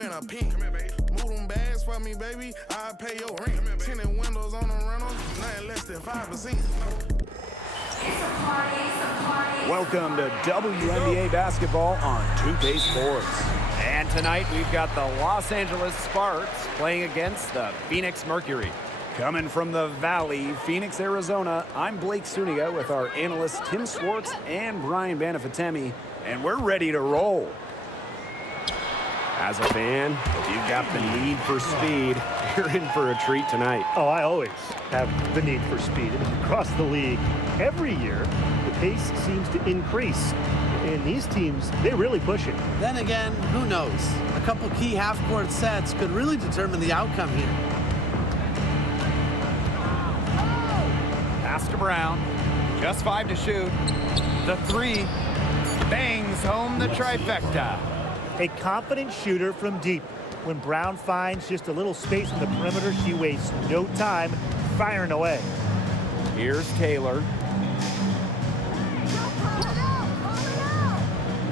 in a pink. Move them bags for me, baby. I'll pay your rent. Tinted windows on the rentals, nothing less than 5%. Welcome to WNBA basketball on 2K Sports. And tonight we've got the Los Angeles Sparks playing against the Phoenix Mercury. Coming from the Valley, Phoenix, Arizona, I'm Blake Suniga with our analysts Tim Swartz and Brian Banafitemi, and we're ready to roll. As a fan, if you've got the need for speed, you're in for a treat tonight. Oh, I always have the need for speed. Across the league, every year, the pace seems to increase. And these teams, they really push it. Then again, who knows? A couple key half-court sets could really determine the outcome here. Pass to Brown. Just 5 to shoot. The 3 bangs home the trifecta. A confident shooter from deep. When Brown finds just a little space in the perimeter, she wastes no time firing away. Here's Taylor.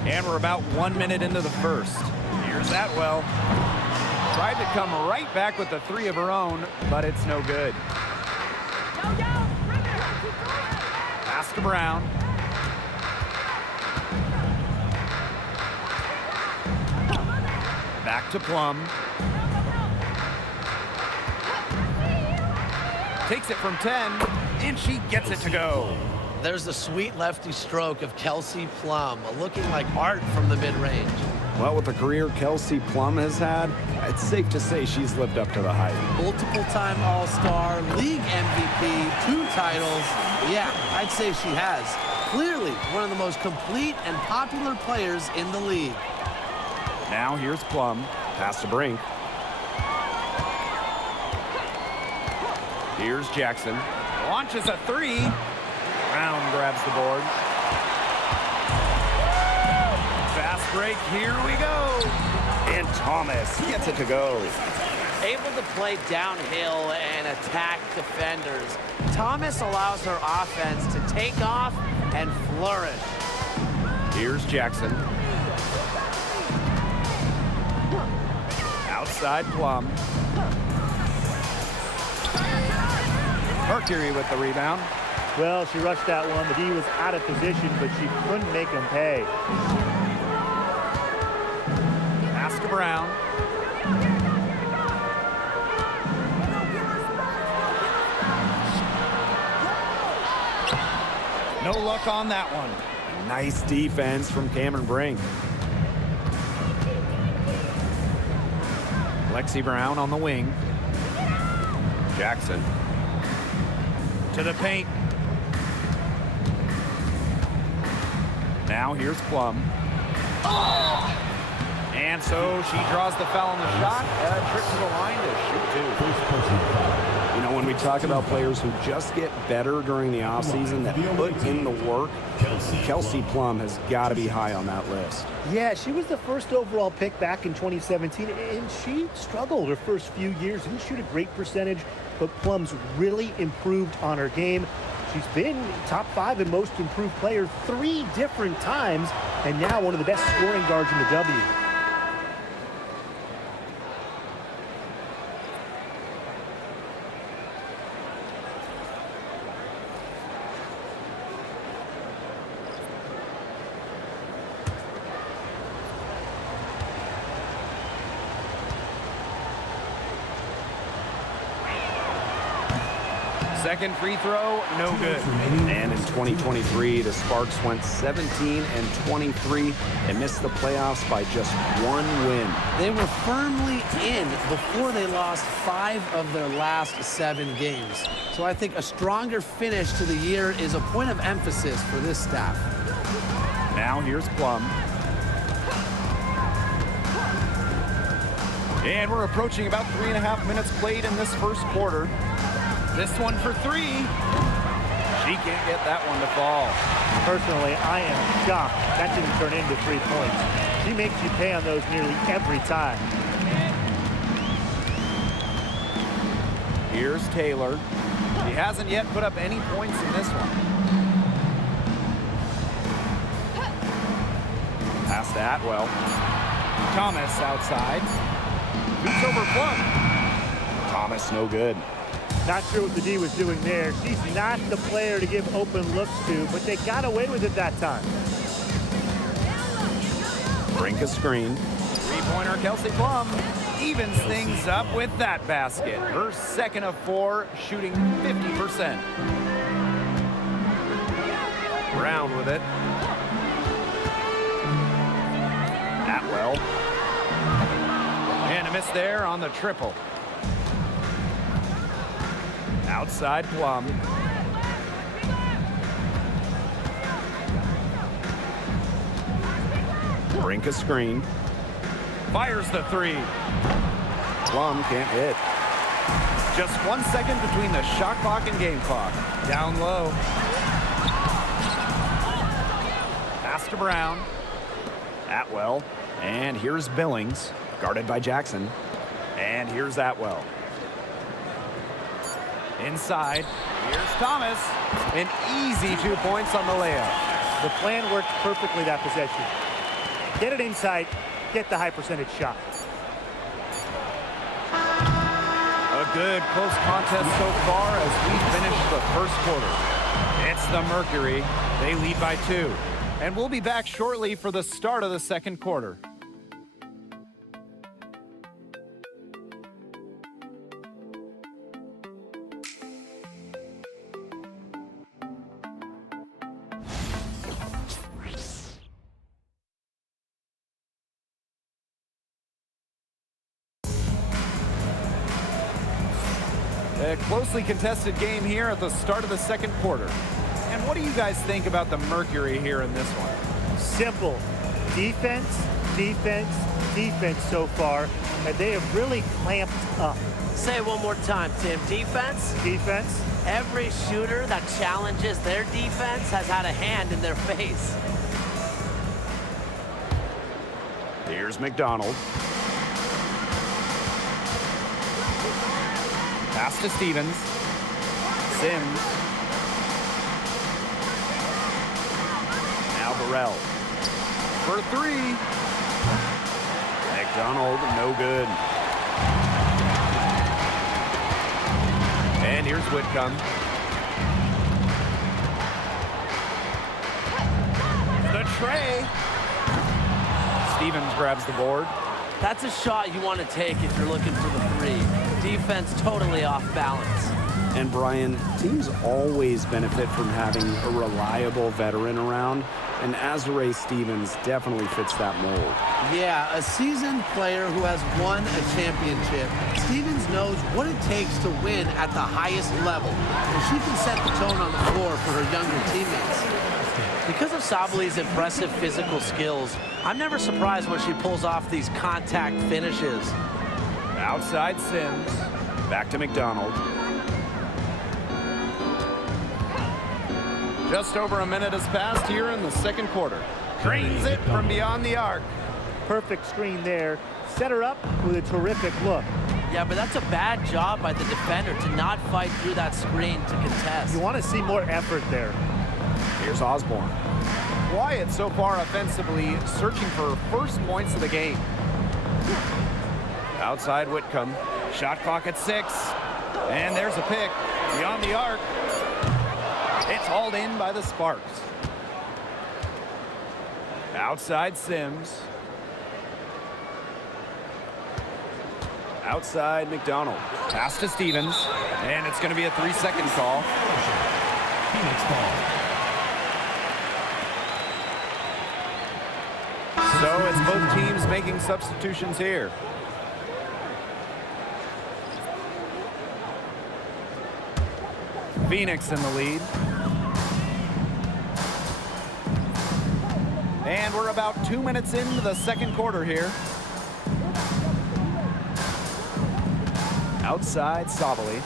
And we're about 1 minute into the first. Here's Atwell. Tried to come right back with the 3 of her own, but it's no good. Pass to Brown. Back to Plum. Takes it from 10, and she gets it to go. There's the sweet lefty stroke of Kelsey Plum, looking like art from the mid-range. Well, with the career Kelsey Plum has had, it's safe to say she's lived up to the hype. Multiple-time All-Star, league MVP, 2 titles. Yeah, I'd say she has. Clearly one of the most complete and popular players in the league. Now here's Plum. Pass to Brink. Here's Jackson. Launches a 3. Brown grabs the board. Fast break, here we go. And Thomas gets it to go. Able to play downhill and attack defenders. Thomas allows her offense to take off and flourish. Here's Jackson. Outside Plum. Mercury with the rebound. Well, she rushed that one. The D was out of position, but she couldn't make him pay. Pass to Brown. No luck on that one. Nice defense from Cameron Brink. Lexi Brown on the wing. Jackson. To the paint. Now here's Plum. Oh! And so she draws the foul on the shot. Trip to the line to shoot 2. You know, when we talk about players who just get better during the offseason, that put in the work, Kelsey Plum has got to be high on that list. Yeah, she was the first overall pick back in 2017, and she struggled her first few years. Didn't shoot a great percentage, but Plum's really improved on her game. She's been top 5 in most improved player 3 different times, and now one of the best scoring guards in the W. Second free throw, no good. And in 2023, the Sparks went 17-23 and missed the playoffs by just 1 win. They were firmly in before they lost 5 of their last 7 games. So I think a stronger finish to the year is a point of emphasis for this staff. Now here's Plum. And we're approaching about 3.5 minutes played in this first quarter. This one for 3. She can't get that one to fall. Personally, I am shocked that didn't turn into 3 points. She makes you pay on those nearly every time. Here's Taylor. She hasn't yet put up any points in this one. Pass to Atwell. Thomas outside. Shoots over Plum. Thomas no good. Not sure what the D was doing there. She's not the player to give open looks to, but they got away with it that time. Brink a screen. Three-pointer Kelsey Plum evens things up with that basket. Her second of 4, shooting 50%. Brown with it. Atwell. And a miss there on the triple. Outside Plum. Brink a screen. Fires the 3. Plum can't hit. Just 1 second between the shot clock and game clock. Down low. Pass to Brown. Atwell. And here's Billings. Guarded by Jackson. And here's Atwell. Inside. Here's Thomas. An easy 2 points on the layup. The plan worked perfectly that possession. Get it inside, get the high percentage shot. A good close contest so far as we finish the first quarter. It's the Mercury. They lead by 2. And we'll be back shortly for the start of the second quarter. A closely contested game here at the start of the second quarter. And what do you guys think about the Mercury here in this one? Simple. Defense, defense, defense so far, and they have really clamped up. Say it one more time, Tim. Defense? Defense. Every shooter that challenges their defense has had a hand in their face. Here's McDonald. Pass to Stevens. Sims. Now Burrell. For 3. McDonald, no good. And here's Whitcomb. The tray. Stevens grabs the board. That's a shot you want to take if you're looking for the 3. Defense totally off balance. And Brian, teams always benefit from having a reliable veteran around, and Azure Stevens definitely fits that mold. Yeah, a seasoned player who has won a championship. Stevens knows what it takes to win at the highest level, and she can set the tone on the floor for her younger teammates. Because of Sabali's impressive physical skills, I'm never surprised when she pulls off these contact finishes. Outside Sims. Back to McDonald. Just over a minute has passed here in the second quarter. Drains it from beyond the arc. Perfect screen there. Set her up with a terrific look. Yeah, but that's a bad job by the defender to not fight through that screen to contest. You want to see more effort there. Here's Osborne. Wyatt so far offensively searching for first points of the game. Outside Whitcomb. Shot clock at 6. And there's a pick. Beyond the arc. It's hauled in by the Sparks. Outside Sims. Outside McDonald. Pass to Stevens. And it's going to be a 3-second call. Phoenix ball. So it's both teams making substitutions here. Phoenix in the lead. And we're about 2 minutes into the second quarter here. Outside Sabali.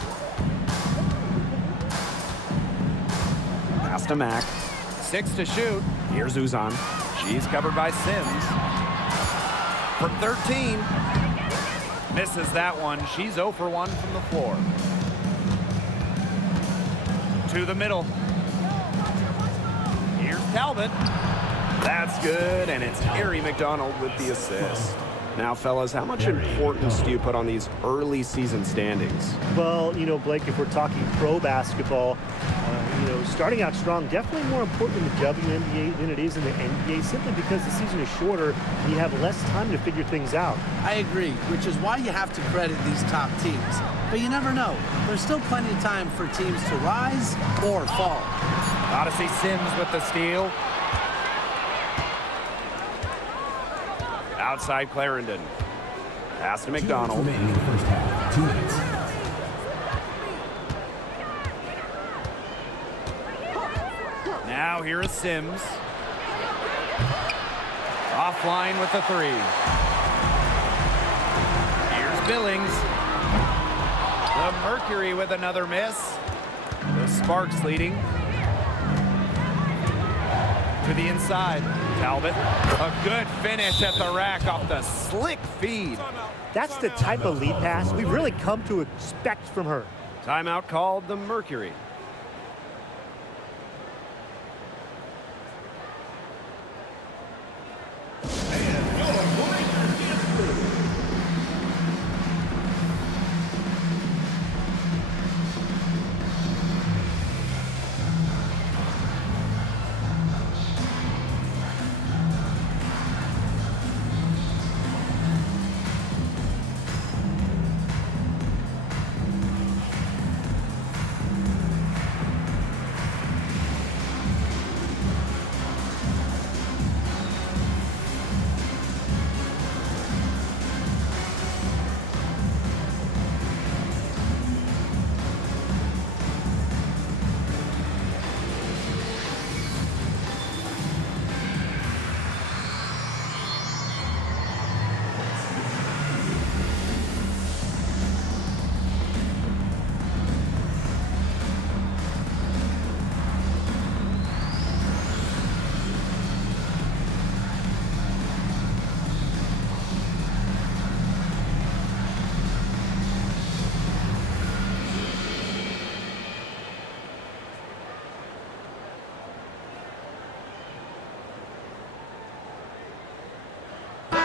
Pass to Mack. 6 to shoot. Here's Uzan. She's covered by Sims. From 13. Misses that one. She's 0 for 1 from the floor. To the middle. Here's Talbot. That's good, and it's Harry McDonald with the assist. Now, fellas, how much importance do you put on these early season standings? Well, you know, Blake, if we're talking pro basketball, you know, starting out strong, definitely more important in the WNBA than it is in the NBA, simply because the season is shorter and you have less time to figure things out. I agree, which is why you have to credit these top teams. But you never know. There's still plenty of time for teams to rise or fall. Odyssey Sims with the steal. Outside Clarendon. Pass to McDonald. Remaining in the first half. 2 minutes. Now here is Sims. Offline with the 3. Here's Billings. The Mercury with another miss. The Sparks leading. To the inside. Talbot. A good finish at the rack off the slick feed. That's the type of lead pass we've really come to expect from her. Timeout called the Mercury.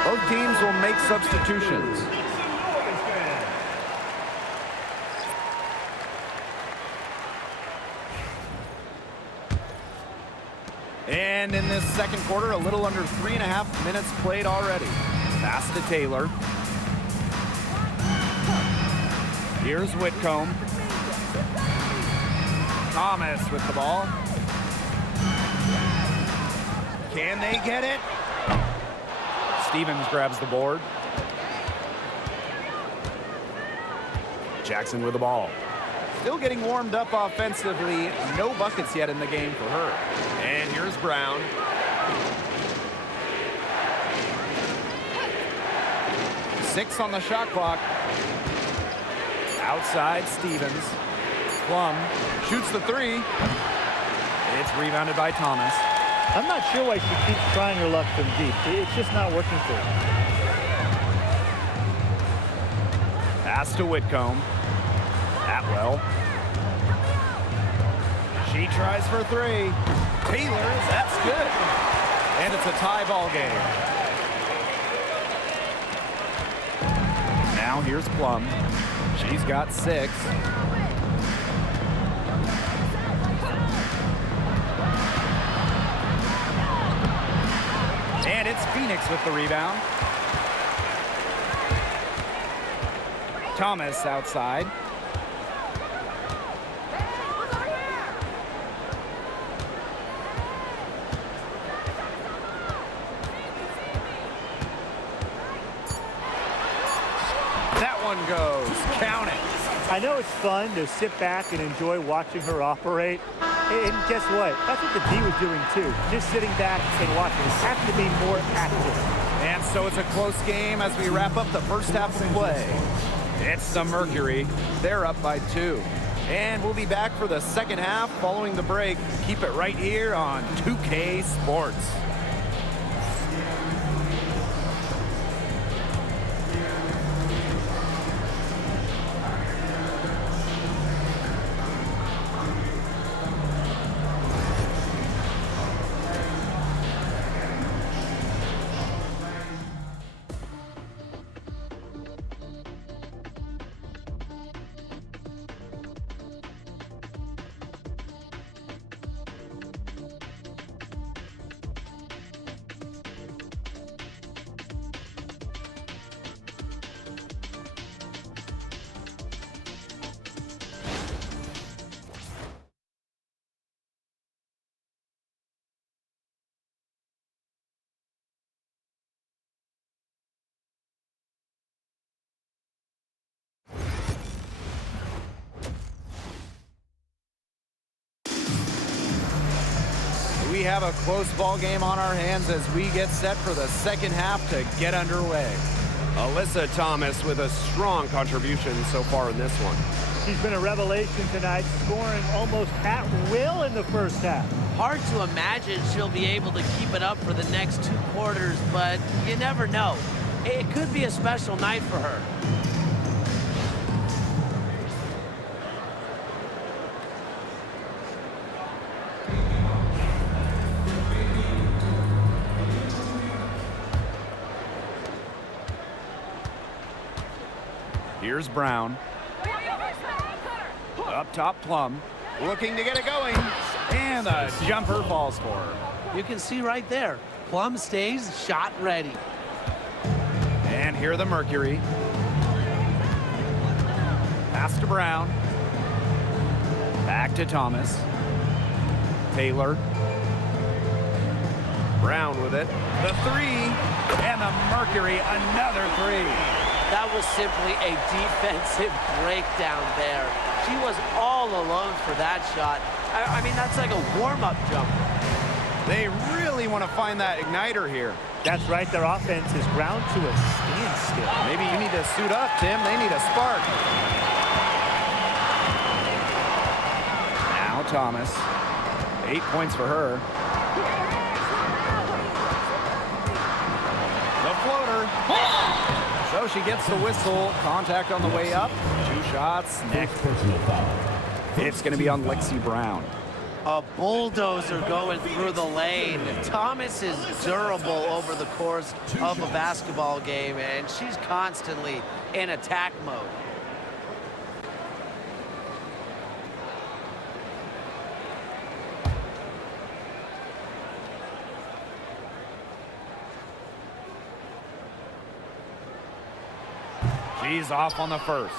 Both teams will make substitutions. And in this second quarter, a little under 3.5 minutes played already. Pass to Taylor. Here's Whitcomb. Thomas with the ball. Can they get it? Stevens grabs the board. Jackson with the ball. Still getting warmed up offensively. No buckets yet in the game for her. And here's Brown. Six on the shot clock. Outside Stevens. Plum shoots the 3. It's rebounded by Thomas. I'm not sure why she keeps trying her luck from deep. It's just not working for her. Pass to Whitcomb. Atwell. She tries for 3. Taylor's, that's good. And it's a tie ball game. Now here's Plum. She's got 6. And it's Phoenix with the rebound. Thomas outside. That one goes. Count it. I know it's fun to sit back and enjoy watching her operate. And guess what? That's what the D was doing too. Just sitting back and watching. It has to be more active. And so it's a close game as we wrap up the first half of play. It's the Mercury. They're up by 2. And we'll be back for the second half following the break. Keep it right here on 2K Sports. we have a close ball game on our hands as we get set for the second half to get underway. Alyssa Thomas with a strong contribution so far in this one. She's been a revelation tonight, scoring almost at will in the first half. Hard to imagine she'll be able to keep it up for the next 2 quarters, but you never know. It could be a special night for her. Here's Brown. Up top, Plum. Looking to get it going. And the jumper falls for her. You can see right there, Plum stays shot ready. And here the Mercury. Pass to Brown. Back to Thomas. Taylor. Brown with it. The 3. And the Mercury, another 3. That was simply a defensive breakdown there. She was all alone for that shot. I mean, that's like a warm-up jumper. They really want to find that igniter here. That's right, their offense is ground to a standstill. Maybe you need to suit up, Tim. They need a spark. Now Thomas. 8 points for her. The floater. So she gets the whistle. Contact on the way up. 2 shots. Next. Personal foul. It's going to be on Lexi Brown. A bulldozer going through the lane. Thomas is durable over the course of a basketball game, and she's constantly in attack mode. She's off on the first.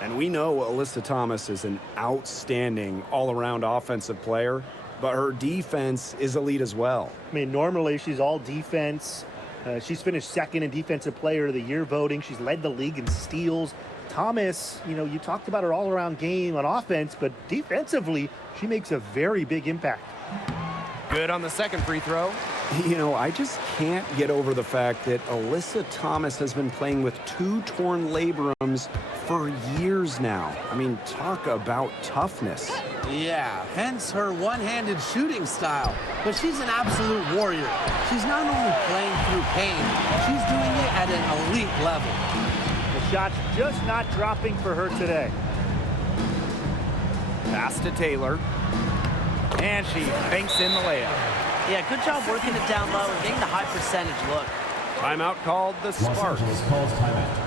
And we know Alyssa Thomas is an outstanding all-around offensive player, but her defense is elite as well. I mean, normally she's all defense. She's finished second in Defensive Player of the Year voting. She's led the league in steals. Thomas, you know, you talked about her all-around game on offense, but defensively, she makes a very big impact. Good on the second free throw. You know, I just can't get over the fact that Alyssa Thomas has been playing with 2 torn labrums for years now. I mean, talk about toughness. Yeah, hence her one-handed shooting style. But she's an absolute warrior. She's not only playing through pain, she's doing it at an elite level. The shot's just not dropping for her today. Pass to Taylor. And she banks in the layup. Yeah, good job working it down low and getting the high percentage look. Timeout called the Los Sparks. Angeles calls timeout.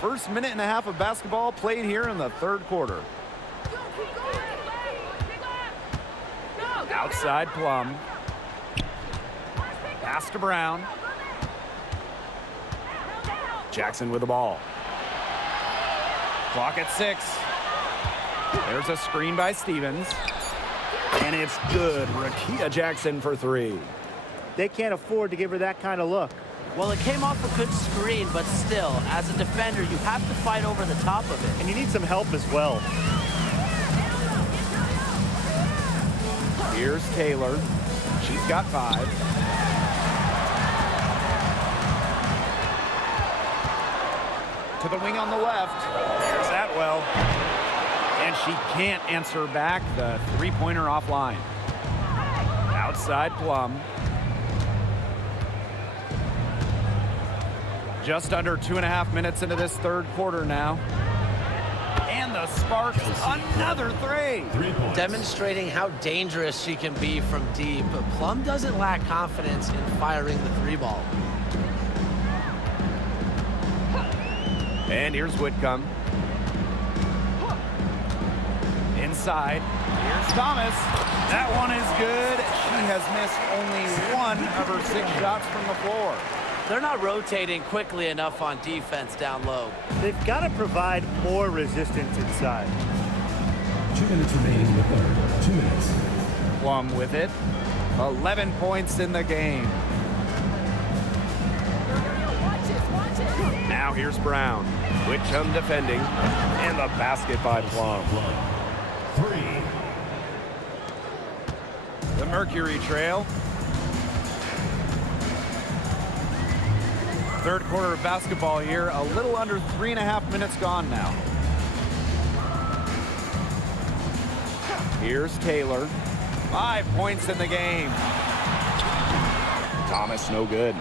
First minute and a half of basketball played here in the third quarter. Outside Plum. Pass to Brown. Jackson with the ball. Clock at 6. There's a screen by Stevens. And it's good. Rakita Jackson for three. They can't afford to give her that kind of look. Well, it came off a good screen, but still, as a defender, you have to fight over the top of it. And you need some help as well. Here's Taylor. She's got 5. To the wing on the left. There's Atwell. And she can't answer back the three-pointer offline. Outside Plum. Just under 2.5 minutes into this third quarter now. And the Sparks, another three. Demonstrating how dangerous she can be from deep. Plum doesn't lack confidence in firing the three ball. And here's Whitcomb. Inside. Here's Thomas. That one is good. She has missed only 1 of her 6 shots from the floor. They're not rotating quickly enough on defense down low. They've got to provide more resistance inside. 2 minutes remaining in the third. 2 minutes. Plum with it. 11 points in the game. Now here's Brown. Whitcomb defending. And the basket by Plum. 3. The Mercury trail. Third quarter of basketball here. A little under 3.5 minutes gone now. Here's Taylor. 5 points in the game. Thomas no good.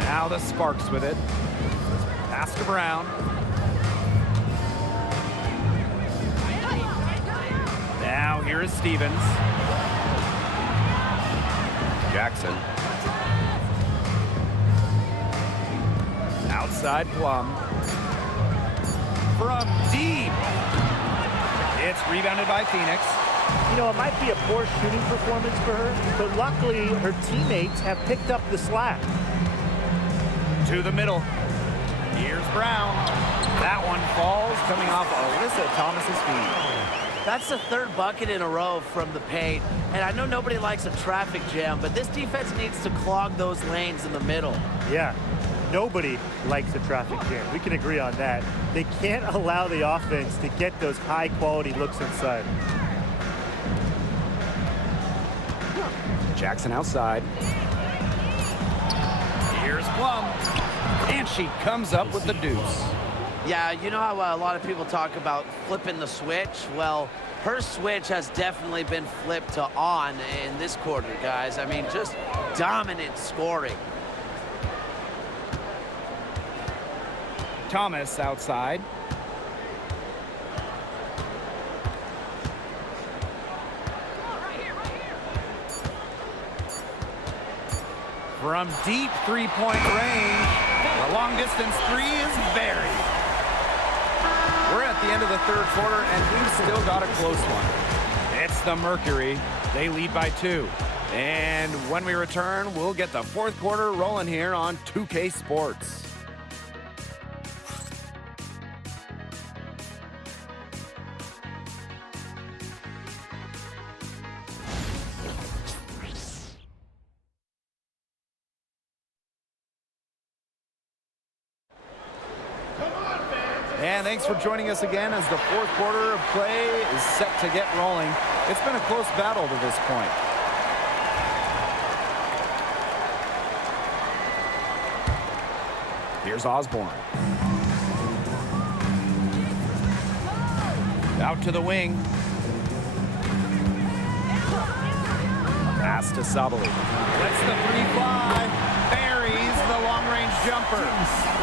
Now the Sparks with it. Pass to Brown. Now here is Stevens. Jackson. Outside Plum. From deep. It's rebounded by Phoenix. You know, it might be a poor shooting performance for her, but luckily her teammates have picked up the slack. To the middle. Here's Brown. That one falls, coming off Alyssa Thomas's feet. That's the third bucket in a row from the paint. And I know nobody likes a traffic jam, but this defense needs to clog those lanes in the middle. Yeah, nobody likes a traffic jam. We can agree on that. They can't allow the offense to get those high-quality looks inside. Jackson outside. Here's Plum. And she comes up with the deuce. Yeah, you know how a lot of people talk about flipping the switch? Well, her switch has definitely been flipped to on in this quarter, guys. I mean, just dominant scoring. Thomas outside. From deep three-point range, the long-distance three is buried. We're at the end of the third quarter, and we've still got a close one. It's the Mercury. They lead by 2. And when we return, we'll get the fourth quarter rolling here on 2K Sports. And thanks for joining us again as the fourth quarter of play is set to get rolling. It's been a close battle to this point. Here's Osborne. Out to the wing. Pass to Sabali. Lets the three fly. Buries the long-range jumper.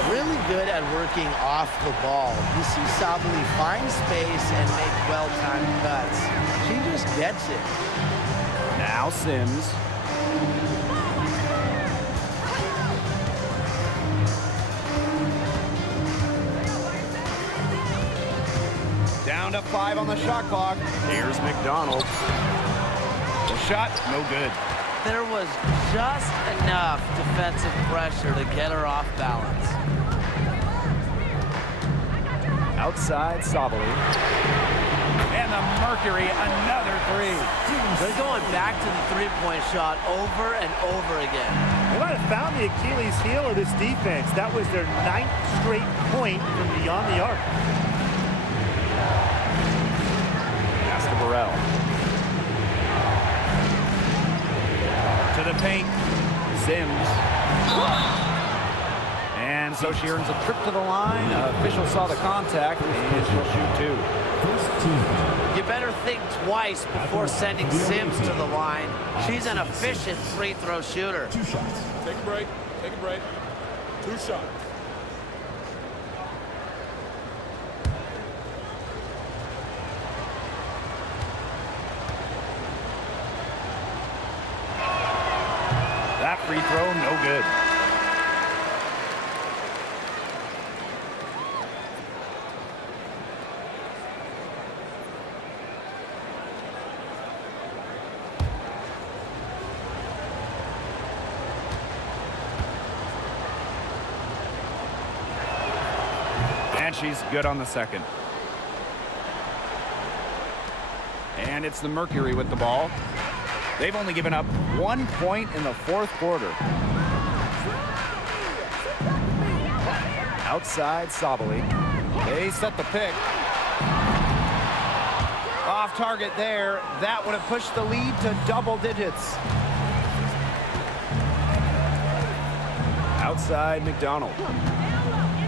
Really good at working off the ball. You see Sabali find space and make well-timed cuts. She just gets it. Now Sims. Down to 5 on the shot clock. Here's McDonald. The shot, no good. There was just enough defensive pressure to get her off balance. Outside Sabali. And the Mercury, another three. They're going back to the three-point shot over and over again. They might have found the Achilles heel of this defense. That was their 9th straight point from beyond the arc. Pass to Burrell. To the paint. Sims. And so she earns a trip to the line. Official saw the contact, and she'll shoot two. You better think twice before sending Sims to the line. She's an efficient free throw shooter. 2 shots. Take a break. Take a break. 2 shots. That free throw, no good. And she's good on the second. And it's the Mercury with the ball. They've only given up 1 point in the 4th quarter. Outside Sabali. They set the pick. Off target there. That would have pushed the lead to double digits. Outside McDonald.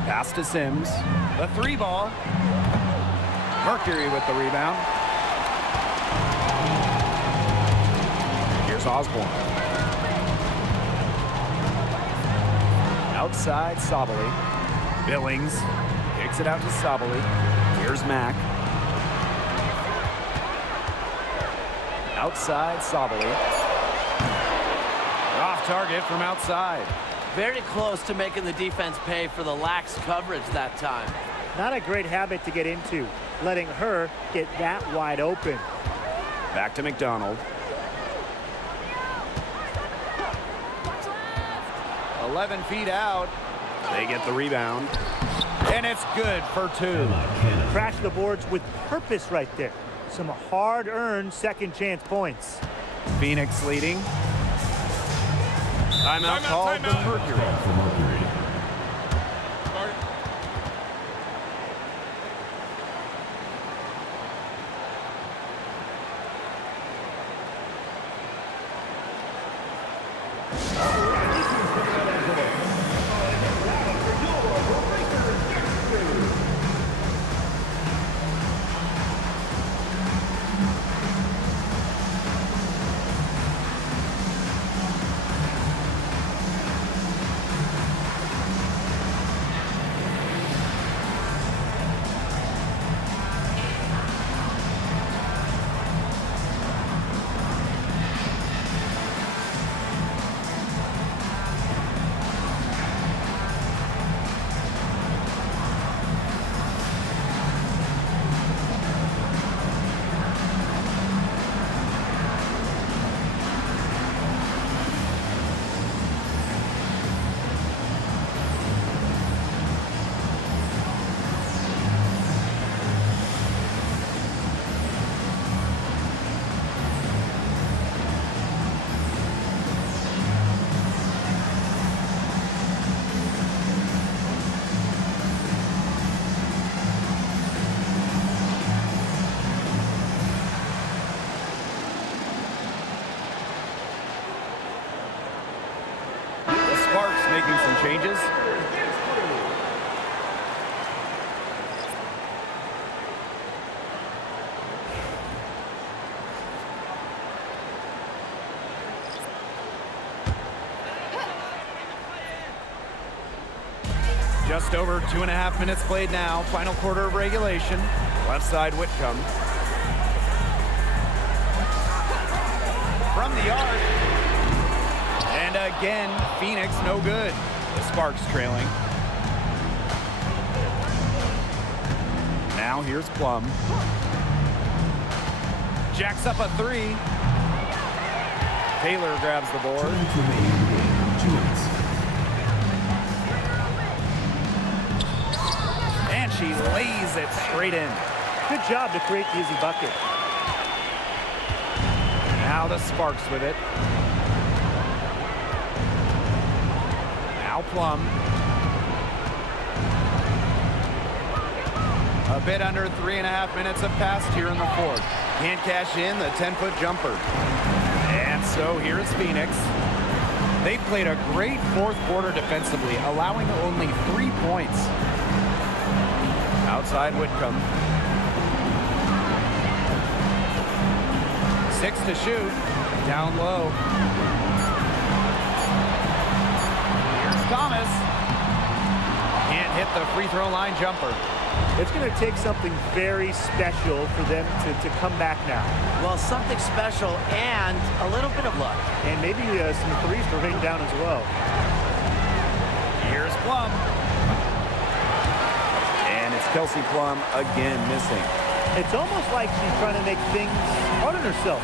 Pass to Sims. The 3 ball. Mercury with the rebound. Here's Osborne. Outside Sabali. Billings kicks it out to Sabali. Here's Mack. Outside Sabali. Off target from outside. Very close to making the defense pay for the lax coverage that time. Not a great habit to get into, letting her get that wide open. Back to McDonald. 11 feet out. They get the rebound. And it's good for 2. Crash the boards with purpose right there. Some hard-earned second chance points. Phoenix leading. Timeout called the Mercury. For Mercury. Making some changes. Just over 2.5 minutes played now. Final quarter of regulation. Left side Whitcomb. From the arc. And again, Phoenix no good. The Sparks trailing. Now here's Plum. Jacks up a 3. Taylor grabs the board. 2 minutes remaining in the game. 2 minutes. And she lays lays it straight in. Good job to create the easy bucket. Now the Sparks with it. Now Plum. A bit under 3.5 minutes have passed here in the fourth. Can't cash in the 10-foot jumper. And so here's Phoenix. They've played a great fourth quarter defensively, allowing only 3 points. Outside Whitcomb. 6 to shoot. Down low. Here's Thomas. Can't hit the free throw line jumper. It's going to take something very special for them to come back now. Well, something special and a little bit of luck. And maybe some threes to rain down as well. Here's Plum. And it's Kelsey Plum again missing. It's almost like she's trying to make things hard on herself.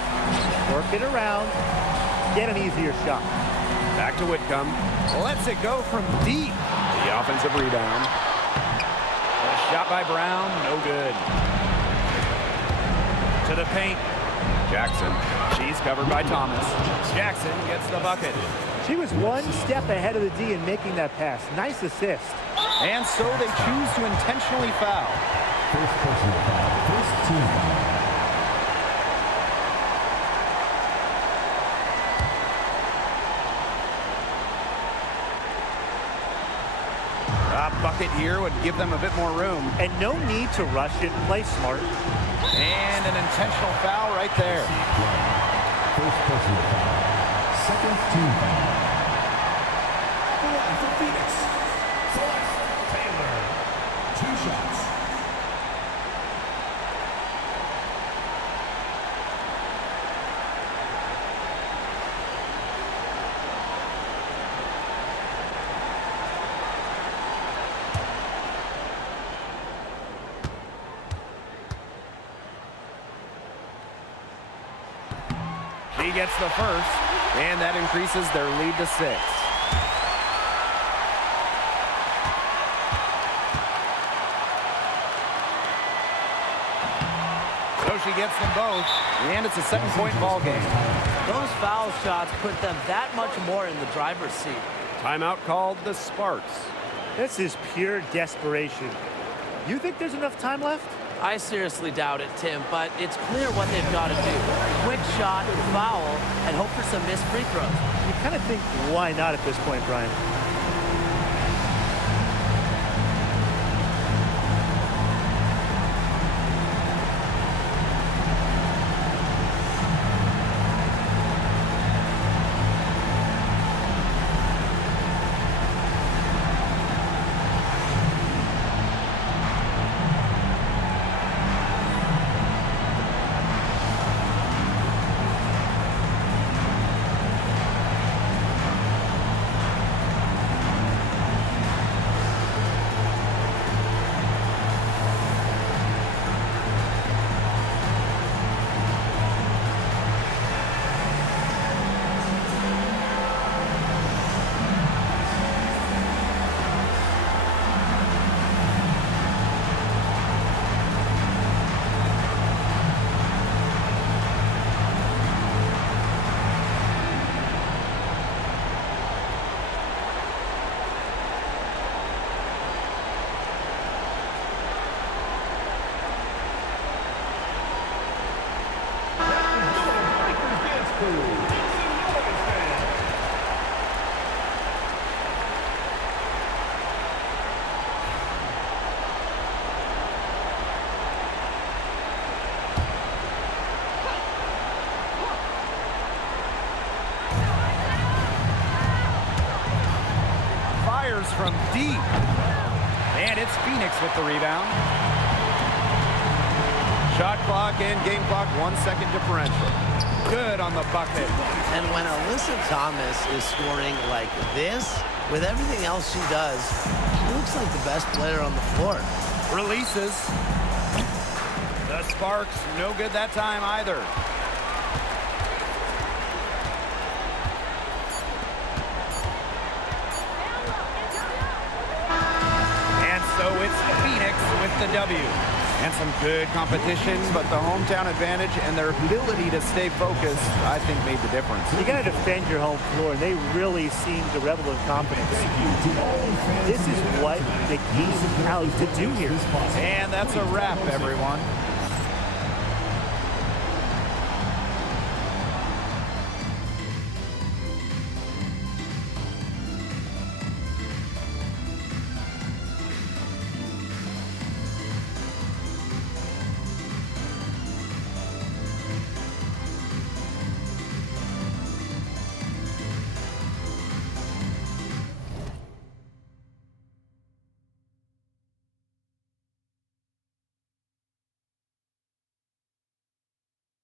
Work it around, get an easier shot. Back to Whitcomb. Lets it go from deep. The offensive rebound. A shot by Brown, no good. To the paint. Jackson. She's covered by Thomas. Jackson gets the bucket. She was one step ahead of the D in making that pass. Nice assist. And so they choose to intentionally foul. First personal foul. First team foul. A bucket here would give them a bit more room. And no need to rush it. Play smart. And an intentional foul right there. First personal foul. Second team foul. For Phoenix, Celeste Taylor. 2 shots. He gets the first, and that increases their lead to 6. So she gets them both, and it's a 7-point ball game. Those foul shots put them that much more in the driver's seat. Timeout called the Sparks. This is pure desperation. You think there's enough time left? I seriously doubt it, Tim, but it's clear what they've got to do. Quick shot, foul, and hope for some missed free throws. You kind of think, why not at this point, Brian? From deep. And it's Phoenix with the rebound. Shot clock and game clock 1 second differential. Good on the bucket. And when Alyssa Thomas is scoring like this, with everything else she does, she looks like the best player on the floor. Releases. The Sparks, no good that time either. So it's Phoenix with the W. And some good competition, but the hometown advantage and their ability to stay focused, I think, made the difference. You got to defend your home floor, and they really seem to revel in confidence. This is what they came out to do here. And that's a wrap, everyone.